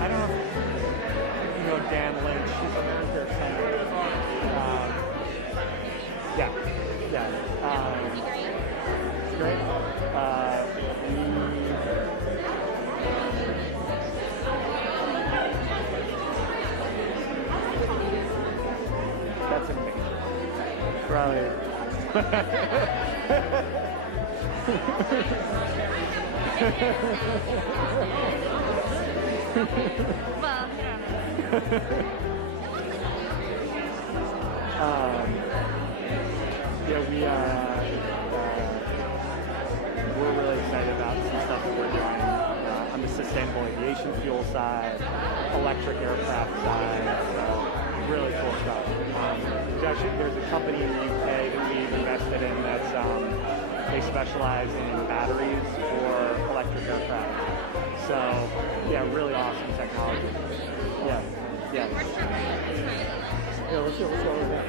I don't know if you know Dan Lynch. He's an American center. Yeah. It's great. That's amazing. Probably. Well, we're really excited about some stuff that we're doing on the sustainable aviation fuel side, electric aircraft side, so really cool stuff. There's a company in the UK that we've invested in that's they specialize in batteries for electric aircraft. So yeah, really awesome technology. Yeah. Let's go over there.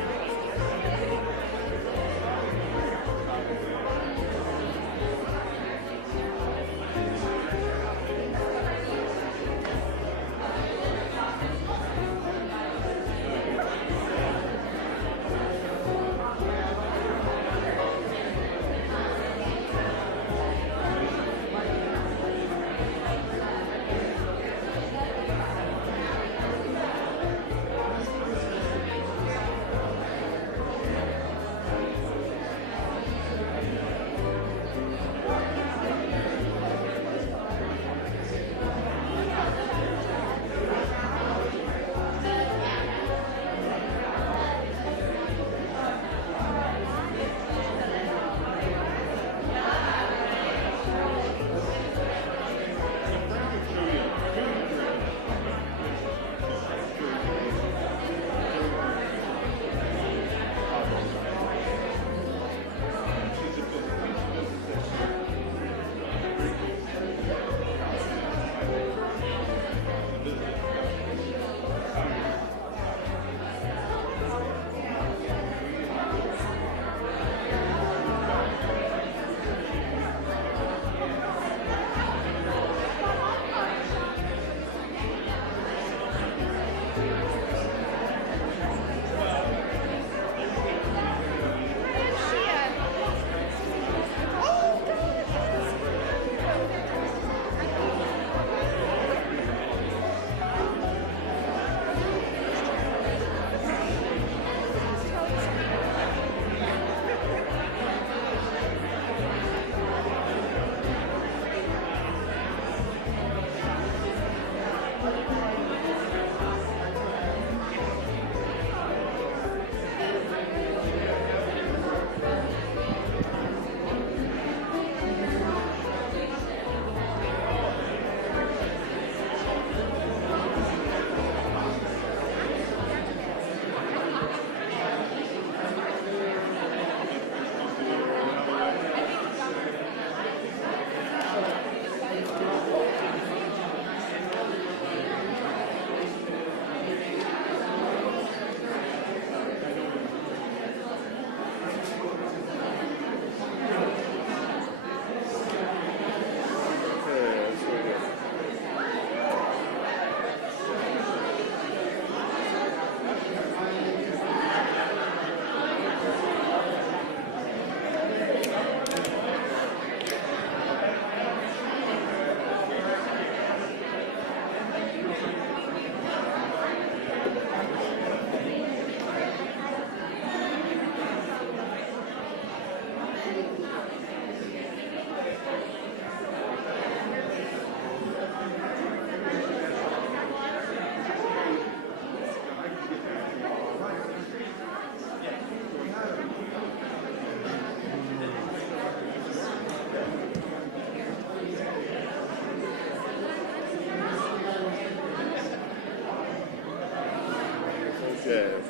Yes.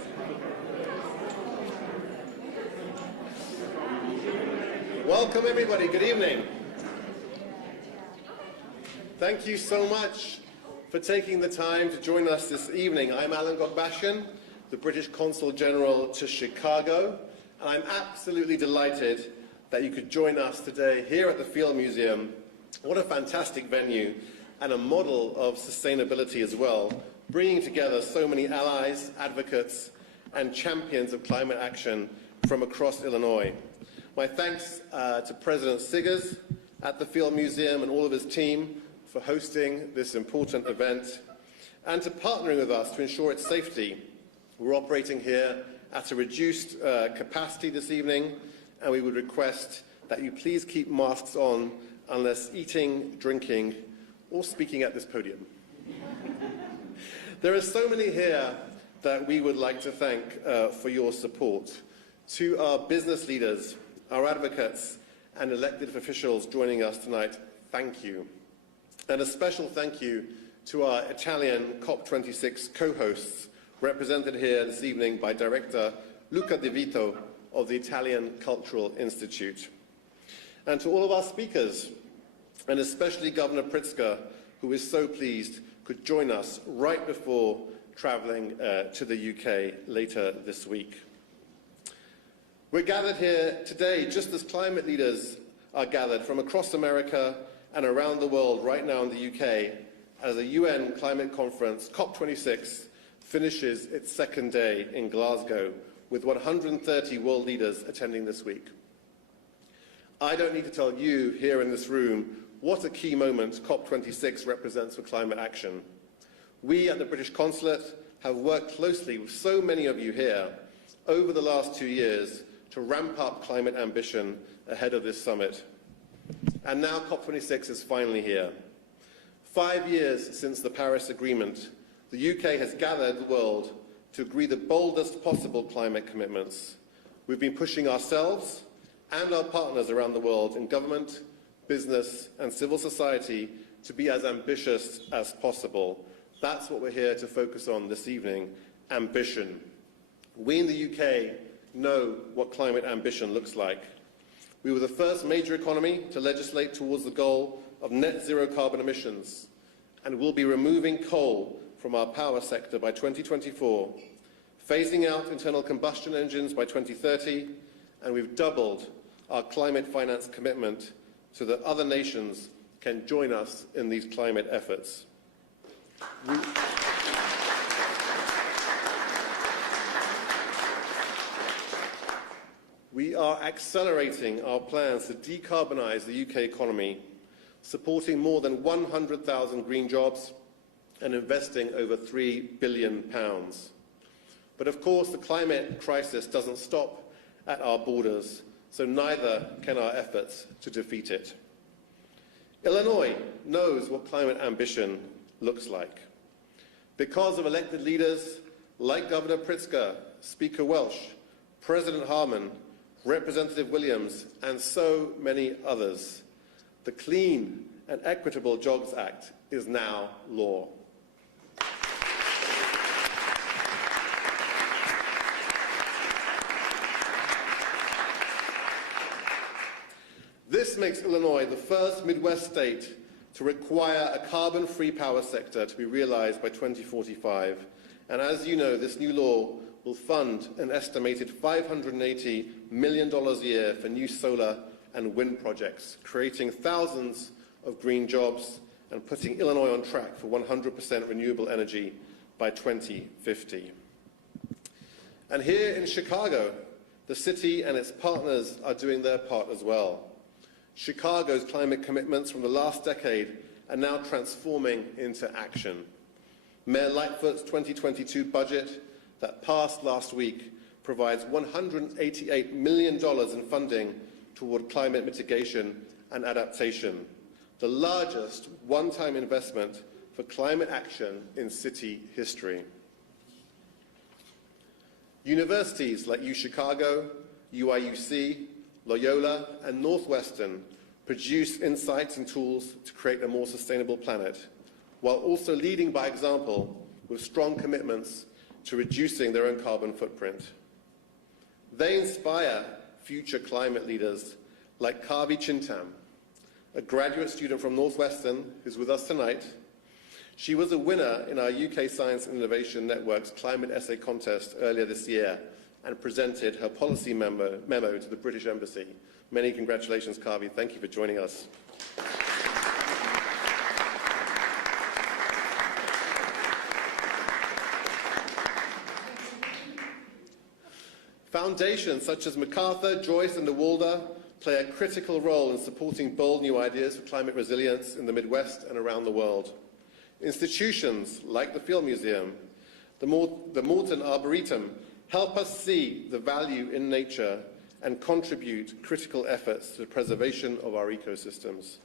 Welcome everybody, good evening. Thank you so much for taking the time to join us this evening. I'm Alan Gogbashian, the British Consul General to Chicago, and I'm absolutely delighted that you could join us today here at the Field Museum. What a fantastic venue and a model of sustainability as well, bringing together so many allies, advocates, and champions of climate action from across Illinois. My thanks to President Siggers at the Field Museum and all of his team for hosting this important event, and to partnering with us to ensure its safety. We're operating here at a reduced capacity this evening, and we would request that you please keep masks on unless eating, drinking, or speaking at this podium. There are so many here that we would like to thank for your support. To our business leaders, our advocates, and elected officials joining us tonight, thank you. And a special thank you to our Italian COP26 co-hosts, represented here this evening by Director Luca De Vito of the Italian Cultural Institute. And to all of our speakers, and especially Governor Pritzker, who is so pleased could join us right before travelling to the UK later this week. We're gathered here today just as climate leaders are gathered from across America and around the world right now in the UK as the UN climate conference, COP26, finishes its second day in Glasgow with 130 world leaders attending this week. I don't need to tell you here in this room what a key moment COP26 represents for climate action. We at the British Consulate have worked closely with so many of you here over the last 2 years to ramp up climate ambition ahead of this summit. And now COP26 is finally here. 5 years since the Paris Agreement, the UK has gathered the world to agree the boldest possible climate commitments. We've been pushing ourselves and our partners around the world in government, business, and civil society to be as ambitious as possible. That's what we're here to focus on this evening, ambition. We in the UK know what climate ambition looks like. We were the first major economy to legislate towards the goal of net zero carbon emissions, and we'll be removing coal from our power sector by 2024, phasing out internal combustion engines by 2030, and we've doubled our climate finance commitment so that other nations can join us in these climate efforts. We are accelerating our plans to decarbonise the UK economy, supporting more than 100,000 green jobs and investing over £3 billion. But of course, the climate crisis doesn't stop at our borders, so neither can our efforts to defeat it. Illinois knows what climate ambition looks like. Because of elected leaders like Governor Pritzker, Speaker Welsh, President Harman, Representative Williams, and so many others, the Clean and Equitable Jobs Act is now law. This makes Illinois the first Midwest state to require a carbon-free power sector to be realized by 2045. And as you know, this new law will fund an estimated $580 million a year for new solar and wind projects, creating thousands of green jobs and putting Illinois on track for 100% renewable energy by 2050. And here in Chicago, the city and its partners are doing their part as well. Chicago's climate commitments from the last decade are now transforming into action. Mayor Lightfoot's 2022 budget that passed last week provides $188 million in funding toward climate mitigation and adaptation, the largest one-time investment for climate action in city history. Universities like UChicago, UIUC, Loyola, and Northwestern produce insights and tools to create a more sustainable planet, while also leading by example with strong commitments to reducing their own carbon footprint. They inspire future climate leaders like Kavi Chintam, a graduate student from Northwestern who's with us tonight. She was a winner in our UK Science and Innovation Network's Climate Essay Contest earlier this year and presented her policy memo to the British Embassy. Many congratulations, Kavi. Thank you for joining us. Foundations such as MacArthur, Joyce and DeWalder play a critical role in supporting bold new ideas for climate resilience in the Midwest and around the world. Institutions like the Field Museum, the Morton Arboretum, help us see the value in nature and contribute critical efforts to the preservation of our ecosystems.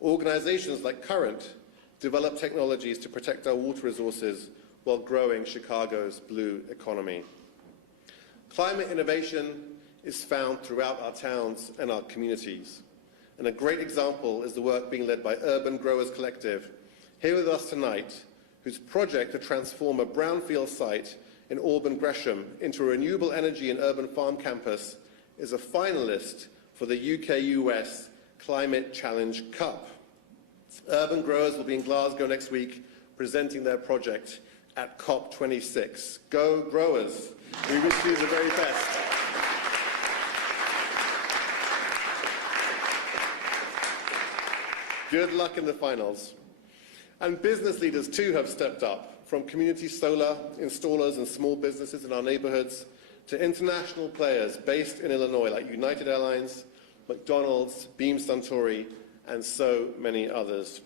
Organizations like Current develop technologies to protect our water resources while growing Chicago's blue economy. Climate innovation is found throughout our towns and our communities. And a great example is the work being led by Urban Growers Collective, here with us tonight, whose project to transform a brownfield site in Auburn Gresham into a renewable energy and urban farm campus is a finalist for the UK-US Climate Challenge Cup. Urban Growers will be in Glasgow next week presenting their project at COP26. Go Growers! We wish you the very best. Good luck in the finals. And business leaders too have stepped up, from community solar installers and small businesses in our neighborhoods to international players based in Illinois like United Airlines, McDonald's, Beam Suntory, and so many others.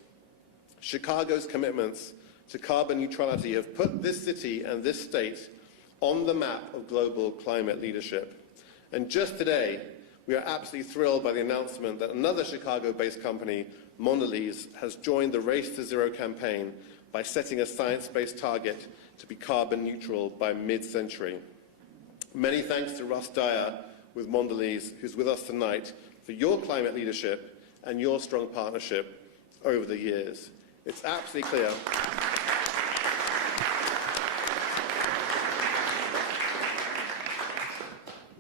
Chicago's commitments to carbon neutrality have put this city and this state on the map of global climate leadership. And just today, we are absolutely thrilled by the announcement that another Chicago-based company, Mondelez, has joined the Race to Zero campaign by setting a science-based target to be carbon neutral by mid-century. Many thanks to Russ Dyer with Mondelez, who's with us tonight, for your climate leadership and your strong partnership over the years. It's absolutely clear.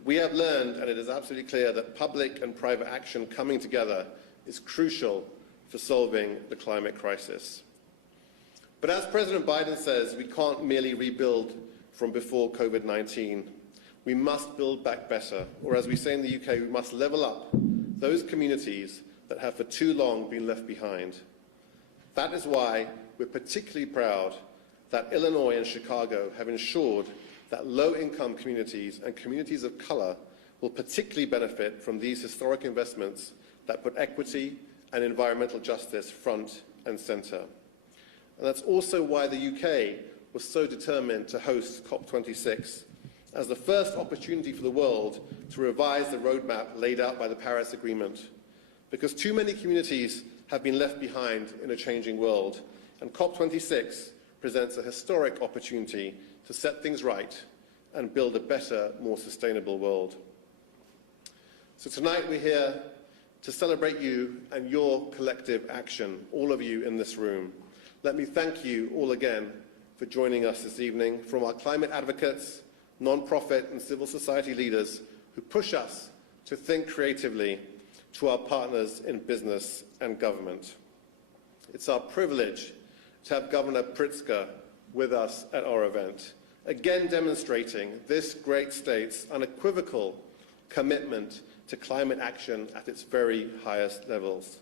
We have learned, and it is absolutely clear, that public and private action coming together is crucial for solving the climate crisis. But as President Biden says, we can't merely rebuild from before COVID-19. We must build back better, or as we say in the UK, we must level up those communities that have for too long been left behind. That is why we're particularly proud that Illinois and Chicago have ensured that low-income communities and communities of color will particularly benefit from these historic investments that put equity and environmental justice front and center. And that's also why the UK was so determined to host COP26 as the first opportunity for the world to revise the roadmap laid out by the Paris Agreement. Because too many communities have been left behind in a changing world, and COP26 presents a historic opportunity to set things right and build a better, more sustainable world. So tonight we're here to celebrate you and your collective action, all of you in this room. Let me thank you all again for joining us this evening, from our climate advocates, non-profit and civil society leaders who push us to think creatively, to our partners in business and government. It's our privilege to have Governor Pritzker with us at our event, again demonstrating this great state's unequivocal commitment to climate action at its very highest levels.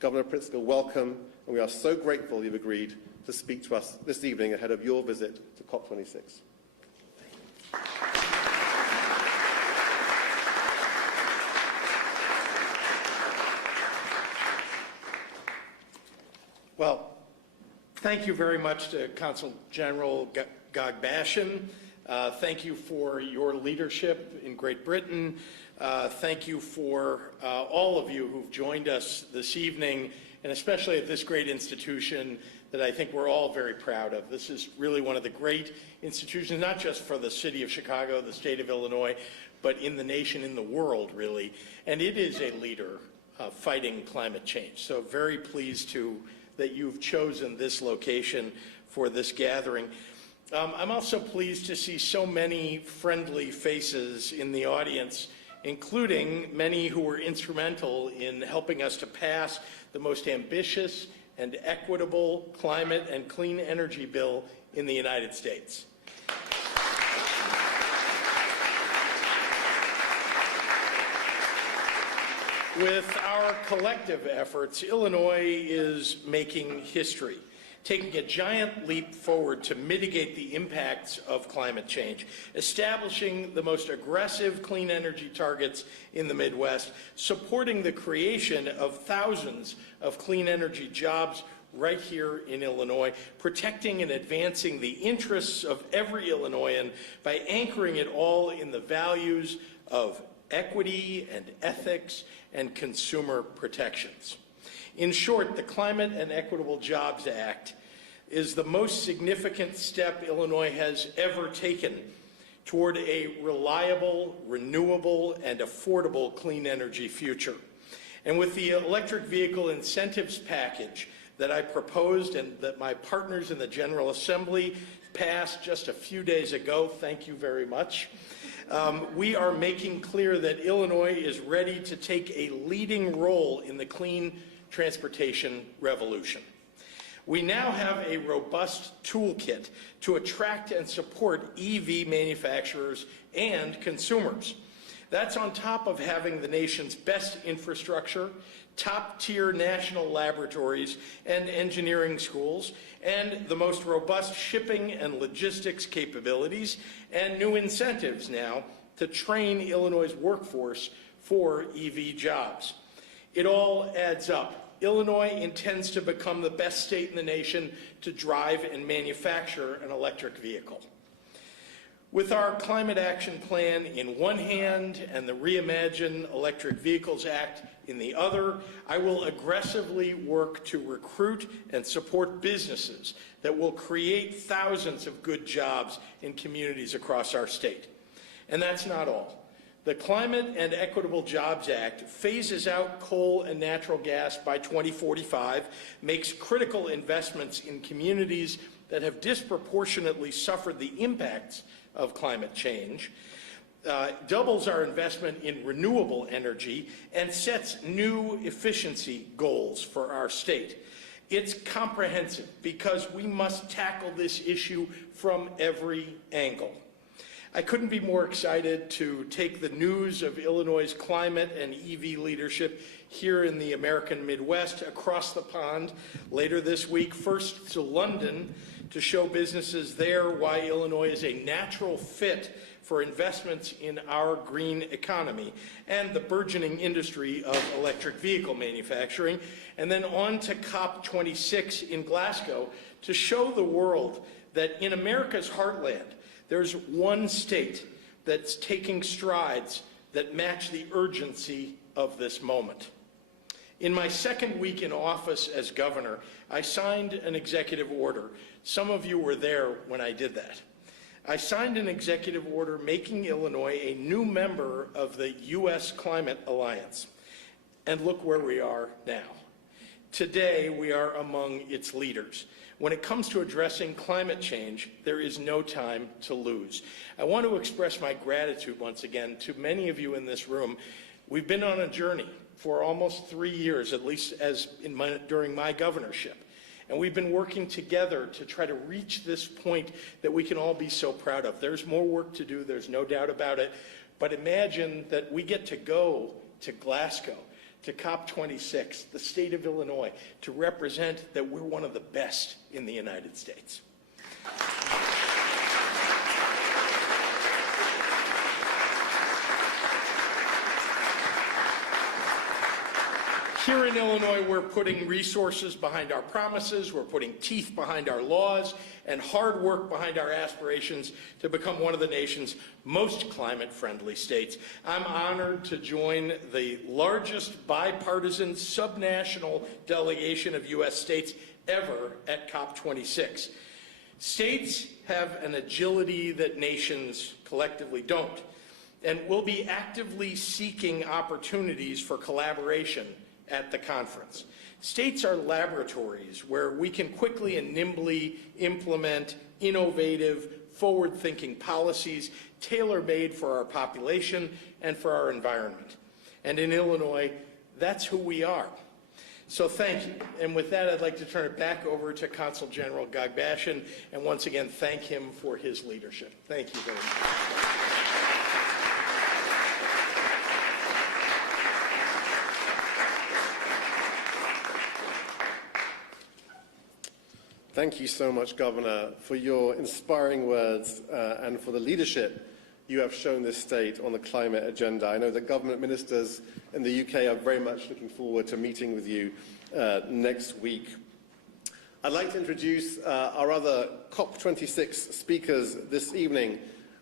Governor Pritzker, welcome, and we are so grateful you've agreed to speak to us this evening ahead of your visit to COP26. Well, thank you very much to Consul General Gagbashian. Thank you for your leadership in Great Britain. Thank you for all of you who've joined us this evening, and especially at this great institution that I think we're all very proud of. This is really one of the great institutions, not just for the city of Chicago, the state of Illinois, but in the nation, in the world, really. And it is a leader fighting climate change. So very pleased that you've chosen this location for this gathering. I'm also pleased to see so many friendly faces in the audience, including many who were instrumental in helping us to pass the most ambitious and equitable climate and clean energy bill in the United States. With our collective efforts, Illinois is making history. taking a giant leap forward to mitigate the impacts of climate change, establishing the most aggressive clean energy targets in the Midwest, supporting the creation of thousands of clean energy jobs right here in Illinois, protecting and advancing the interests of every Illinoisan by anchoring it all in the values of equity and ethics and consumer protections. In short, the Climate and Equitable Jobs Act is the most significant step Illinois has ever taken toward a reliable, renewable, and affordable clean energy future. And with the electric vehicle incentives package that I proposed and that my partners in the General Assembly passed just a few days ago, thank you very much, we are making clear that Illinois is ready to take a leading role in the clean transportation revolution. We now have a robust toolkit to attract and support EV manufacturers and consumers. That's on top of having the nation's best infrastructure, top-tier national laboratories and engineering schools, and the most robust shipping and logistics capabilities, and new incentives now to train Illinois' workforce for EV jobs. It all adds up. Illinois intends to become the best state in the nation to drive and manufacture an electric vehicle. With our Climate Action Plan in one hand and the Reimagine Electric Vehicles Act in the other, I will aggressively work to recruit and support businesses that will create thousands of good jobs in communities across our state. And that's not all. The Climate and Equitable Jobs Act phases out coal and natural gas by 2045, makes critical investments in communities that have disproportionately suffered the impacts of climate change, doubles our investment in renewable energy, and sets new efficiency goals for our state. It's comprehensive because we must tackle this issue from every angle. I couldn't be more excited to take the news of Illinois' climate and EV leadership here in the American Midwest across the pond later this week, first to London to show businesses there why Illinois is a natural fit for investments in our green economy and the burgeoning industry of electric vehicle manufacturing, and then on to COP26 in Glasgow to show the world that in America's heartland, there's one state that's taking strides that match the urgency of this moment. In my second week in office as governor, I signed an executive order. Some of you were there when I did that. I signed an executive order making Illinois a new member of the U.S. Climate Alliance. And look where we are now. Today, we are among its leaders. When it comes to addressing climate change, there is no time to lose. I want to express my gratitude once again to many of you in this room. We've been on a journey for almost 3 years, at least during my governorship. And we've been working together to try to reach this point that we can all be so proud of. There's more work to do, there's no doubt about it. But imagine that we get to go to Glasgow, to COP26, the state of Illinois, to represent that we're one of the best in the United States. Here in Illinois, we're putting resources behind our promises, we're putting teeth behind our laws, and hard work behind our aspirations to become one of the nation's most climate-friendly states. I'm honored to join the largest bipartisan subnational delegation of U.S. states ever at COP26. States have an agility that nations collectively don't, and we'll be actively seeking opportunities for collaboration at the conference. States are laboratories where we can quickly and nimbly implement innovative, forward-thinking policies tailor-made for our population and for our environment. And in Illinois, that's who we are. So thank you. And with that, I'd like to turn it back over to Consul General Gagbashian, and once again, thank him for his leadership. Thank you very much. Thank you so much, Governor, for your inspiring words and for the leadership you have shown this state on the climate agenda. I know that government ministers in the UK are very much looking forward to meeting with you next week. I'd like to introduce our other COP26 speakers this evening.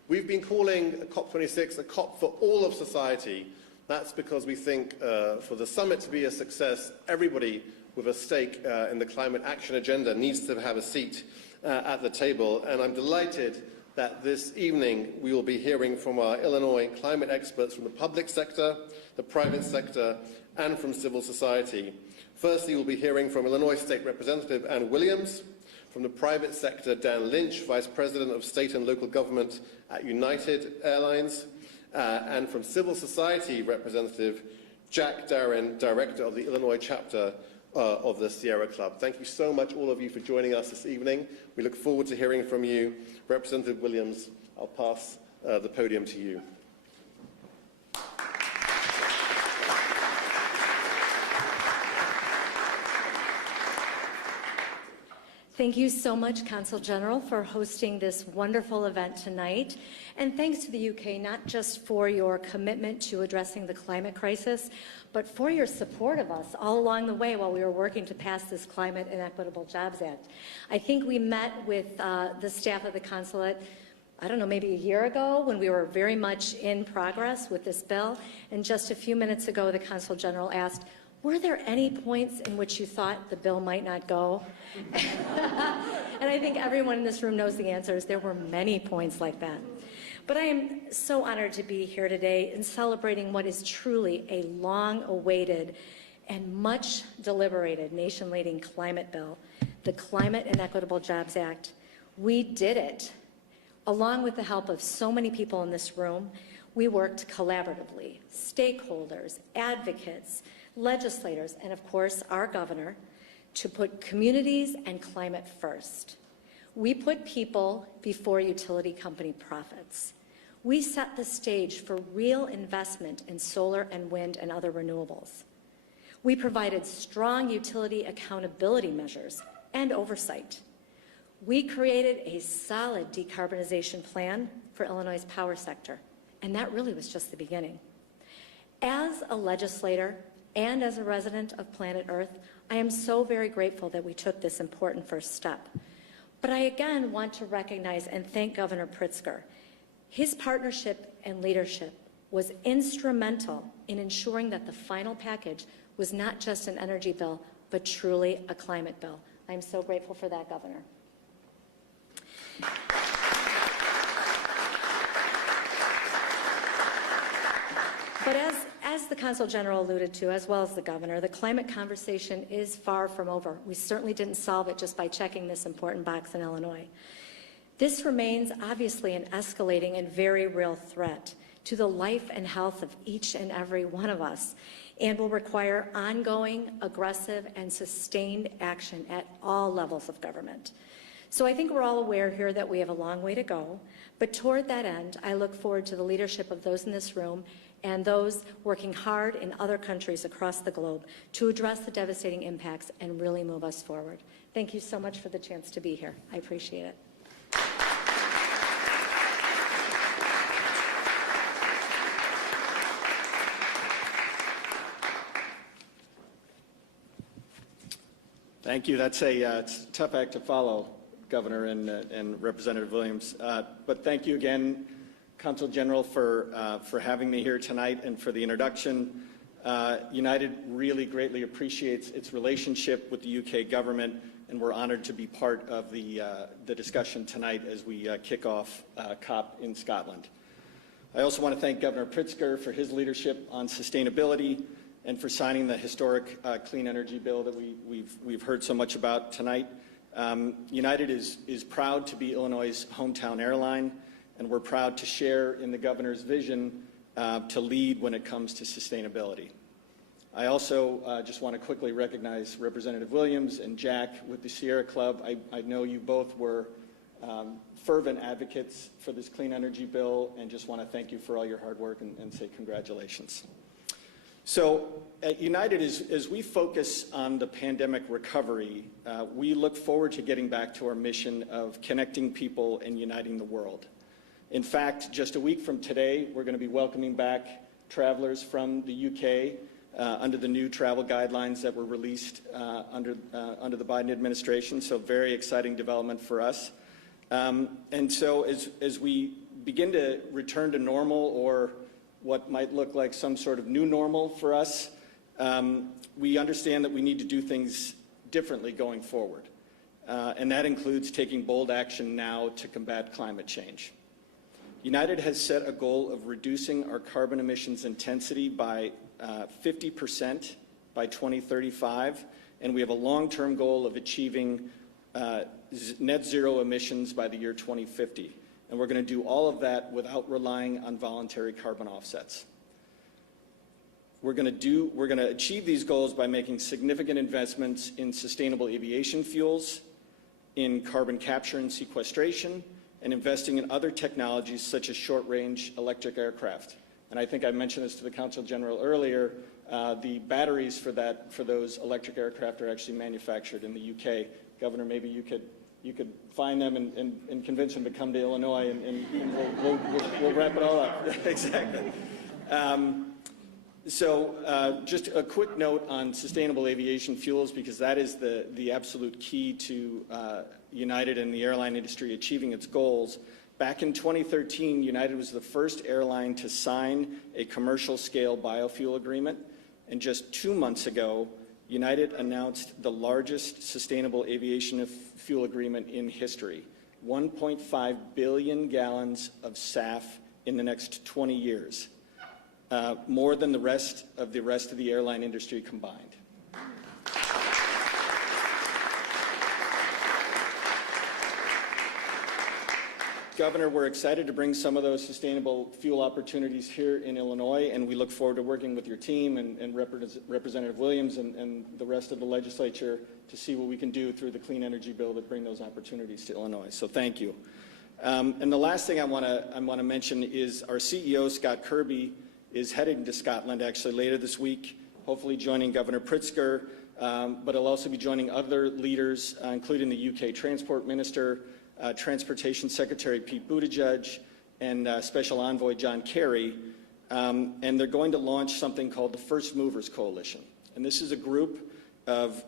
We've been calling COP26 a COP for all of society. That's because we think for the summit to be a success, everybody with a stake in the climate action agenda needs to have a seat at the table. And I'm delighted that this evening we will be hearing from our Illinois climate experts from the public sector, the private sector, and from civil society. Firstly, we'll be hearing from Illinois State Representative Ann Williams, from the private sector, Dan Lynch, Vice President of State and Local Government at United Airlines, and from civil society representative Jack Darren, Director of the Illinois chapter of the Sierra Club. Thank you so much, all of you, for joining us this evening. We look forward to hearing from you. Representative Williams, I'll pass the podium to you. Thank you so much, Consul General, for hosting this wonderful event tonight. And thanks to the UK, not just for your commitment to addressing the climate crisis, but for your support of us all along the way while we were working to pass this Climate and Equitable Jobs Act. I think we met with the staff of the Consulate, I don't know, maybe a year ago when we were very much in progress with this bill. And just a few minutes ago, the Consul General asked, were there any points in which you thought the bill might not go? And I think everyone in this room knows the answer is there were many points like that. But I am so honored to be here today in celebrating what is truly a long-awaited and much deliberated nation-leading climate bill, the Climate and Equitable Jobs Act. We did it. Along with the help of so many people in this room, we worked collaboratively, stakeholders, advocates, legislators, and of course, our governor, to put communities and climate first. We put people before utility company profits. We set the stage for real investment in solar and wind and other renewables. We provided strong utility accountability measures and oversight. We created a solid decarbonization plan for Illinois' power sector, and that really was just the beginning. As a legislator and as a resident of planet Earth, I am so very grateful that we took this important first step. But I again want to recognize and thank Governor Pritzker. His partnership and leadership was instrumental in ensuring that the final package was not just an energy bill, but truly a climate bill. I'm so grateful for that, Governor. But as the Consul General alluded to, as well as the Governor, the climate conversation is far from over. We certainly didn't solve it just by checking this important box in Illinois. This remains obviously an escalating and very real threat to the life and health of each and every one of us, and will require ongoing, aggressive, and sustained action at all levels of government. So I think we're all aware here that we have a long way to go, but toward that end, I look forward to the leadership of those in this room and those working hard in other countries across the globe to address the devastating impacts and really move us forward. Thank you so much for the chance to be here. I appreciate it. Thank you. That's it's a tough act to follow, Governor and Representative Williams. But thank you again, Consul General, for having me here tonight and for the introduction. United really greatly appreciates its relationship with the UK government, and we're honored to be part of the discussion tonight as we kick off COP in Scotland. I also want to thank Governor Pritzker for his leadership on sustainability and for signing the historic clean energy bill that we've heard so much about tonight. United is proud to be Illinois' hometown airline, and we're proud to share in the governor's vision to lead when it comes to sustainability. I also just want to quickly recognize Representative Williams and Jack with the Sierra Club. I know you both were fervent advocates for this clean energy bill, and just want to thank you for all your hard work and say congratulations. So at United, as we focus on the pandemic recovery, we look forward to getting back to our mission of connecting people and uniting the world. In fact, just a week from today, we're going to be welcoming back travelers from the UK under the new travel guidelines that were released under the Biden administration. So very exciting development for us. And so as we begin to return to normal, or what might look like some sort of new normal for us, we understand that we need to do things differently going forward. And that includes taking bold action now to combat climate change. United has set a goal of reducing our carbon emissions intensity by 50% by 2035, and we have a long-term goal of achieving net zero emissions by the year 2050. And we're going to do all of that without relying on voluntary carbon offsets. We're going to achieve these goals by making significant investments in sustainable aviation fuels, in carbon capture and sequestration, and investing in other technologies such as short-range electric aircraft. And I think I mentioned this to the Consul General earlier. The batteries for those electric aircraft are actually manufactured in the UK. Governor, maybe you could find them and convince them to come to Illinois, and we'll wrap it all up. Exactly. So just a quick note on sustainable aviation fuels, because that is the absolute key to United and the airline industry achieving its goals. Back in 2013, United was the first airline to sign a commercial-scale biofuel agreement, and just 2 months ago, United announced the largest sustainable aviation fuel agreement in history, 1.5 billion gallons of SAF in the next 20 years, more than the rest of the airline industry combined. Governor, we're excited to bring some of those sustainable fuel opportunities here in Illinois, and we look forward to working with your team and Representative Williams and the rest of the legislature to see what we can do through the clean energy bill to bring those opportunities to Illinois. So thank you. And the last thing I want to mention is our CEO, Scott Kirby, is heading to Scotland actually later this week, hopefully joining Governor Pritzker, but he'll also be joining other leaders, including the UK Transport Minister, Transportation Secretary Pete Buttigieg, and Special Envoy John Kerry, and they're going to launch something called the First Movers Coalition. And this is a group of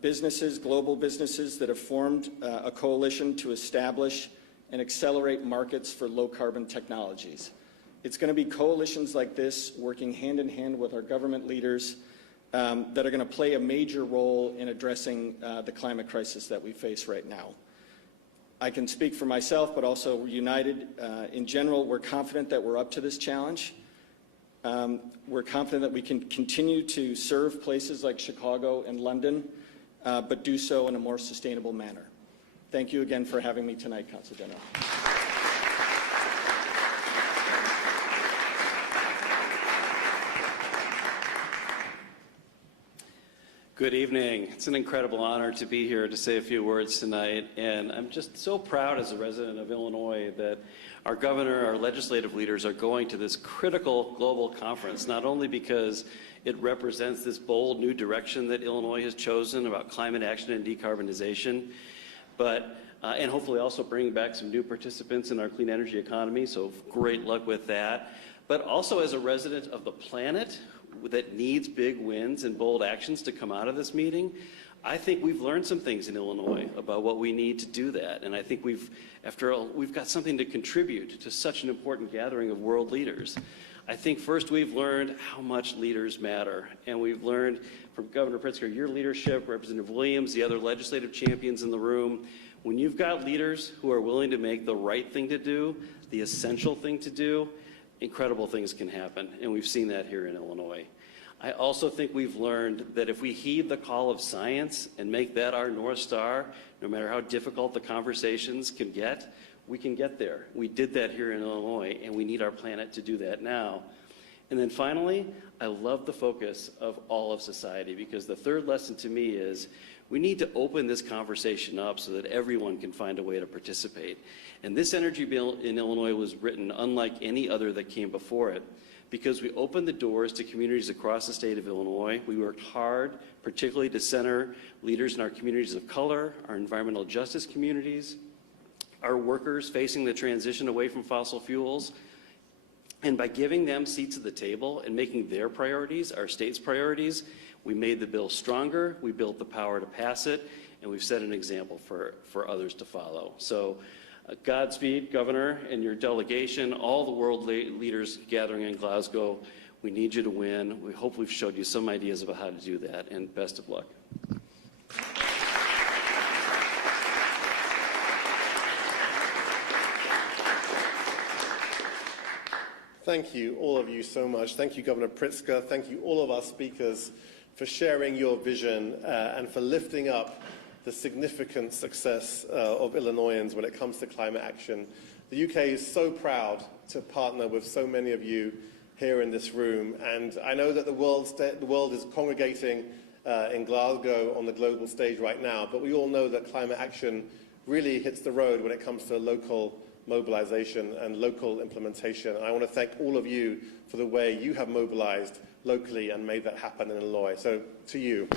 businesses, global businesses, that have formed a coalition to establish and accelerate markets for low-carbon technologies. It's going to be coalitions like this working hand in hand with our government leaders that are going to play a major role in addressing the climate crisis that we face right now. I can speak for myself, but also United in general. We're confident that we're up to this challenge. We're confident that we can continue to serve places like Chicago and London, but do so in a more sustainable manner. Thank you again for having me tonight, Consul General. Good evening. It's an incredible honor to be here to say a few words tonight, and I'm just so proud as a resident of Illinois that our governor, our legislative leaders are going to this critical global conference, not only because it represents this bold new direction that Illinois has chosen about climate action and decarbonization, but and hopefully also bringing back some new participants in our clean energy economy, so great luck with that, but also as a resident of the planet that needs big wins and bold actions to come out of this meeting. I think we've learned some things in Illinois about what we need to do that. And I think after all, we've got something to contribute to such an important gathering of world leaders. I think first we've learned how much leaders matter. And we've learned from Governor Pritzker, your leadership, Representative Williams, the other legislative champions in the room, when you've got leaders who are willing to make the right thing to do, the essential thing to do, incredible things can happen, and we've seen that here in Illinois. I also think we've learned that if we heed the call of science and make that our North Star, no matter how difficult the conversations can get, we can get there. We did that here in Illinois, and we need our planet to do that now. And then finally, I love the focus of all of society, because the third lesson to me is we need to open this conversation up so that everyone can find a way to participate. And this energy bill in Illinois was written unlike any other that came before it, because we opened the doors to communities across the state of Illinois. We worked hard, particularly to center leaders in our communities of color, our environmental justice communities, our workers facing the transition away from fossil fuels. And by giving them seats at the table and making their priorities our state's priorities, we made the bill stronger, we built the power to pass it, and we've set an example for others to follow. So Godspeed, Governor, and your delegation, all the world leaders gathering in Glasgow. We need you to win. We hope we've showed you some ideas about how to do that, and best of luck. Thank you, all of you, so much. Thank you, Governor Pritzker. Thank you, all of our speakers, for sharing your vision and for lifting up the significant success of Illinoisans when it comes to climate action. The UK is so proud to partner with so many of you here in this room, and I know that the world is congregating in Glasgow on the global stage right now, but we all know that climate action really hits the road when it comes to local mobilization and local implementation. And I want to thank all of you for the way you have mobilized locally and made that happen in Illinois. So to you.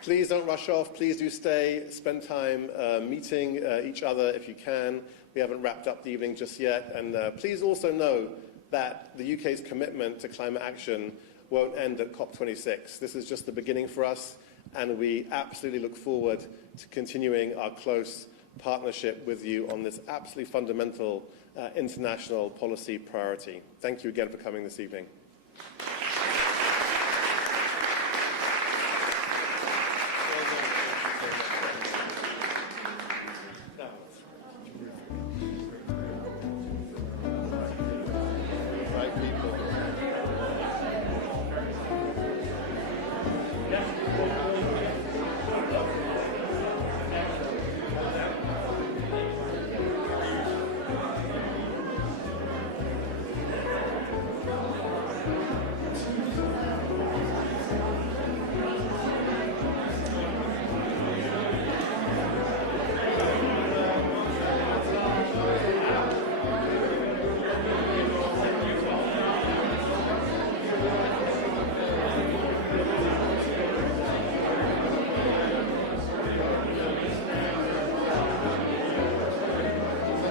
Please don't rush off. Please do stay. Spend time meeting each other if you can. We haven't wrapped up the evening just yet. And please also know that the UK's commitment to climate action won't end at COP26. This is just the beginning for us, and we absolutely look forward to continuing our close partnership with you on this absolutely fundamental international policy priority. Thank you again for coming this evening.